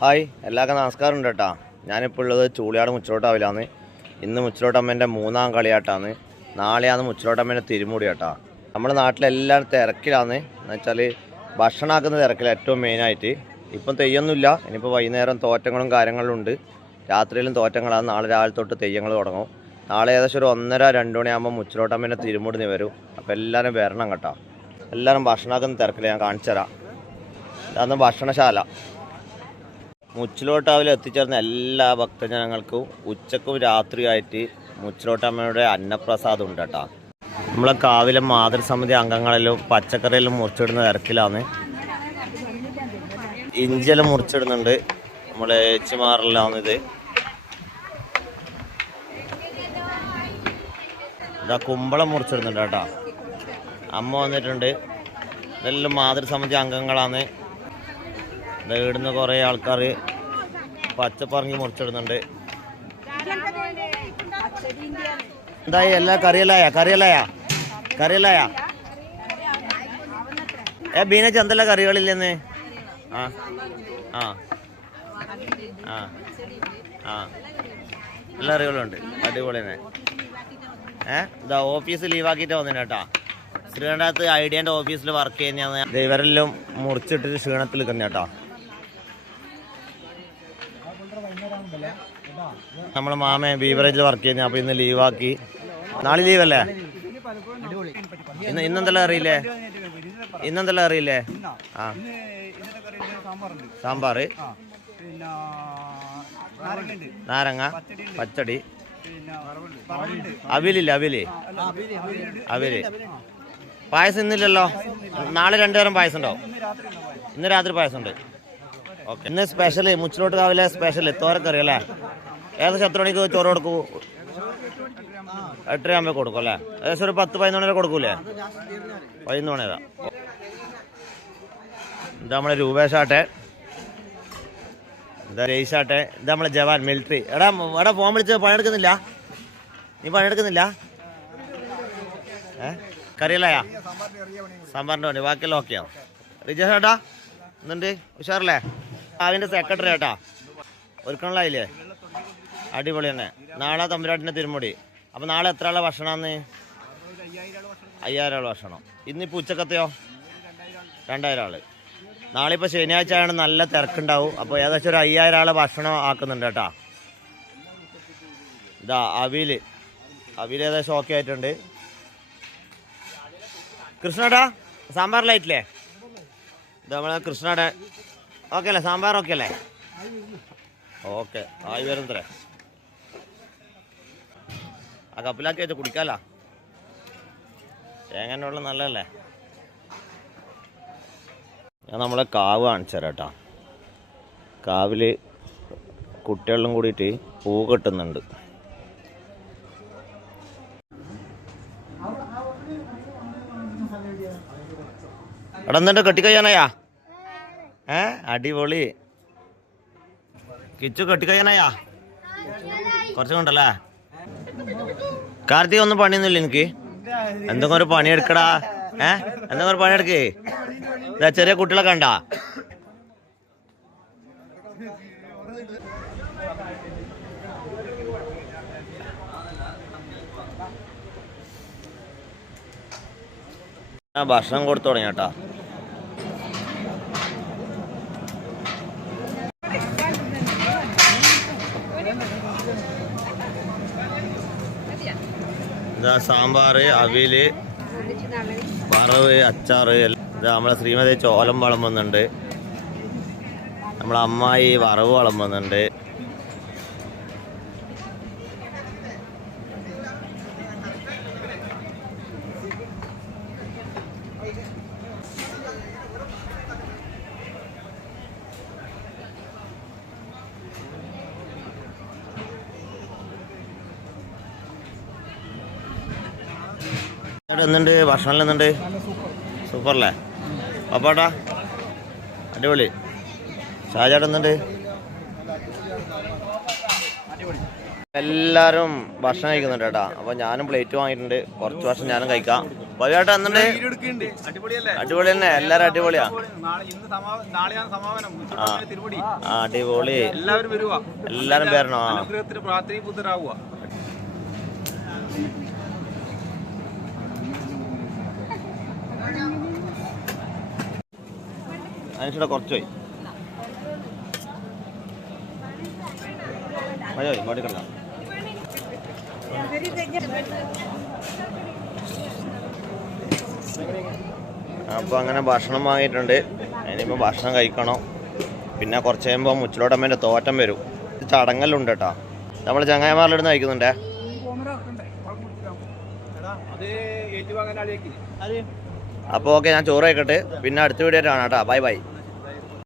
Hi, എല്ലാവർക്കും നമസ്കാരം ഉണ്ട് കേട്ടോ. ഞാനിപ്പോൾ ഉള്ളത് ചൂളിയാട് മുച്ചിലോട്ടാവിലാണ്. ഇന്ന് മുച്ചിലോട്ടമ്മേൻ്റെ 3ാം കളിയാട്ടാണ്. നാളെയാണ് മുച്ചിലോട്ടമ്മേൻ്റെ തിരുമുടി കേട്ടോ. നമ്മുടെ നാട്ടിലെല്ലാവരും തിരക്കിലാണ്. എന്ന് വെച്ചാൽ ഭക്ഷണമാക്കുന്ന തിരക്കിൽ ഏറ്റവും മെയിനായിട്ട്. ഇപ്പം തെയ്യൊന്നുമില്ല. ഇനിയിപ്പോൾ വൈകുന്നേരം തോറ്റങ്ങളും കാര്യങ്ങളും ഉണ്ട്. രാത്രിയിലും തോറ്റങ്ങളാണ്. നാളെ രാവിലെ തൊട്ട് തെയ്യങ്ങൾ തുടങ്ങും. നാളെ ഏകദേശം ഒരു 1:30-2 മണിയാകുമ്പോൾ മുച്ചിലോട്ടമ്മേൻ്റെ തിരുമുടി വരും. അപ്പോൾ എല്ലാവരും വരണം കേട്ടോ. എല്ലാവരും ഭക്ഷണമാക്കുന്ന തിരക്കിൽ ഞാൻ കാണിച്ചു തരാം. ഇതാണ് ഭക്ഷണശാല. മുച്ചിലോട്ടാവിൽ എത്തിച്ചേർന്ന എല്ലാ ഭക്തജനങ്ങൾക്കും ഉച്ചക്കും രാത്രിയായിട്ട് മുച്ചിലോട്ടമ്മയുടെ അന്നപ്രസാദം ഉണ്ട് കേട്ടോ. നമ്മളെ കാവിലെ മാതൃസമിതി അംഗങ്ങളിലും പച്ചക്കറിയിലും മുറിച്ചിടുന്ന തിരക്കിലാണ്. ഇഞ്ചിയെല്ലാം മുറിച്ചിടുന്നുണ്ട്. നമ്മളെ ഏച്ചിമാറിലാണിത്. ഇതാ കുമ്പളം മുറിച്ചിടുന്നുണ്ട് കേട്ടോ. അമ്മ വന്നിട്ടുണ്ട്. ഇതെല്ലാം മാതൃസമിതി അംഗങ്ങളാണ്. ഇവിടുന്ന് കുറേ ആൾക്കാർ പച്ചപ്പറങ്ങി മുറിച്ചിടുന്നുണ്ട്. എന്തായി എല്ലാ കറിയല്ലായ ബീനച്ച് എന്തെല്ലാം കറികളില്ലെന്ന്? ആ ആ ആ ആ എല്ലാ കറികളുണ്ട്. അടിപൊളി തന്നെ. ഇതാ ഓഫീസ് ലീവാക്കിയിട്ട് വന്നിട്ട് കേട്ടോ. ശ്രീകണ്ഠത്ത് ഐഡിയൻ്റെ ഓഫീസിൽ വർക്ക് ചെയ്യുന്നതാണ്. ഇവരെല്ലാം മുറിച്ചിട്ടിട്ട് ക്ഷീണത്തിൽ നിൽക്കുന്ന കേട്ടോ. നമ്മളെ മാമ ബീവറേജിൽ വർക്ക് ചെയ്യുന്ന. അപ്പോൾ ഇന്ന് ലീവാക്കി. നാളെ ലീവല്ലേ? ഇന്നെന്തെല്ലാം അറിയില്ലേ? ആ സാമ്പാർ, നാരങ്ങ, പച്ചടി, അവിലില്ല അവില്. പായസം ഇന്നില്ലല്ലോ. നാളെ 2 നേരം പായസം ഉണ്ടാവും. ഇന്ന് രാത്രി പായസം ഉണ്ട്. ഓക്കെ. ഇന്ന് സ്പെഷ്യൽ മുച്ചിലോട്ട് കാവിലെ സ്പെഷ്യൽ തോരക്കറി അല്ലേ? ഏകദേശം എത്ര മണിക്ക് ചോറ് കൊടുക്കൂ? 8:30 കൊടുക്കും അല്ലേ? ഏകദേശം ഒരു 10-11 വരെ കൊടുക്കൂലേ? 11 മണി വരെ. ഇതാ നമ്മളെ രൂപേഷാട്ടെ, ഇതാ രേഷാട്ടെ, ഇതാ നമ്മളെ ജവാൻ മിലിറ്ററി. എടാ ഫോൺ വിളിച്ച് പണിയെടുക്കുന്നില്ല? നീ പണിയെടുക്കുന്നില്ല? കറിയല്ലായാ? സാമ്പാറിൻ്റെ പണി. ബാക്കിയെല്ലാം ഓക്കെയാണ്. റിജേഷ് ചേട്ടാ എന്നുണ്ട്? ഉഷാറല്ലേ? അതിൻ്റെ സെക്രട്ടറി ചേട്ടാ. ഒരുക്കണല്ലായില്ലേ? അടിപൊളി തന്നെ. നാളെ തമ്പുരാട്ടിൻ്റെ തിരുമുടി. അപ്പോൾ നാളെ എത്ര ആളെ ഭക്ഷണമാണ്? 5000 ആൾ ഭക്ഷണം. ഇന്നിപ്പോൾ ഉച്ചക്കത്തെയോ? 2000 ആൾ. നാളെ ഇപ്പോൾ ശനിയാഴ്ച ആണ്, നല്ല തിരക്കുണ്ടാവും. അപ്പോൾ ഏകദേശം ഒരു 5000 ആളെ ഭക്ഷണം ആക്കുന്നുണ്ട് കേട്ടോ. ഇതാ അവിൽ ഏകദേശം ഓക്കെ ആയിട്ടുണ്ട്. കൃഷ്ണേട്ടാ സാമ്പാറിലായിട്ടില്ലേ? ഇത് നമ്മളെ കൃഷ്ണയുടെ ഓക്കെ അല്ലേ? സാമ്പാർ ഓക്കെ അല്ലേ? ഓക്കെ. ആയി വരുന്നത്രേ. ആ കപ്പിലാക്കി വെച്ച് കുടിക്കാമല്ലോ. തേങ്ങൻ്റെ വെള്ളം നല്ലതല്ലേ? ഞാൻ നമ്മളെ കാവ് കാണിച്ചു തരാം കേട്ടോ. കാവിൽ കുട്ടികളിലും കൂടിയിട്ട് പൂ കെട്ടുന്നുണ്ട്. എടാ എന്നിട്ട് കെട്ടിക്കഴിയാനായാ? അടിപൊളി. കിച്ചു കെട്ടിക്കഴിയാനായാ? കുറച്ചും കൊണ്ടല്ലേ? കാർത്തിക ഒന്നും പണിയൊന്നുമില്ല എനിക്ക്? എന്തെങ്കിലും ഒരു പണിയെടുക്കടാ. എന്തെങ്കിലും ഒരു പണിയെടുക്കേ. ഇതാ ചെറിയ കുട്ടികളെ കണ്ടാ? ഭക്ഷണം കൊടുത്തു തുടങ്ങി കേട്ടാ. ഇതാ സാമ്പാർ, അവില്, വറവ്, അച്ചാറ്. ഇതാ നമ്മളെ ശ്രീമതി ചോലം വിളമ്പുന്നുണ്ട്. നമ്മളെ അമ്മായി വറവ് വിളമ്പുന്നുണ്ട്. എന്നുണ്ട് ഭക്ഷണം എന്നുണ്ട്? സൂപ്പറല്ലേ പപ്പാട്ടാ? അടിപൊളി. ഷാജാട്ട് എന്നുണ്ട്? എല്ലാവരും ഭക്ഷണം കഴിക്കുന്നുണ്ട് കേട്ടോ. അപ്പോൾ ഞാനും പ്ലേറ്റ് വാങ്ങിയിട്ടുണ്ട്. കുറച്ച് ഭക്ഷണം ഞാനും കഴിക്കാം. ബൈബേട്ടാ എന്നുണ്ട്? അടിപൊളി തന്നെ, എല്ലാരും അടിപൊളിയാ. അടിപൊളി, എല്ലാരും വരണോ? അതിനൂടെ കുറച്ച് പോയി മതി മാട്ടിക്കണ്ട. അപ്പോൾ അങ്ങനെ ഭക്ഷണം വാങ്ങിയിട്ടുണ്ട്. ഇനിയിപ്പോൾ ഭക്ഷണം കഴിക്കണം. പിന്നെ കുറച്ച് കഴിയുമ്പോൾ മുച്ചിലോട്ടമ്മേൻ്റെ തോറ്റം വരും. ചടങ്ങലുണ്ട് കേട്ടോ. നമ്മൾ ചങ്ങായിമാരിലിടുന്ന് കഴിക്കുന്നുണ്ടേ. അപ്പോൾ ഓക്കെ, ഞാൻ ചോറ് കഴിക്കട്ടെ. പിന്നെ അടുത്ത വീഡിയോ കാണാം കേട്ടോ. Bye bye.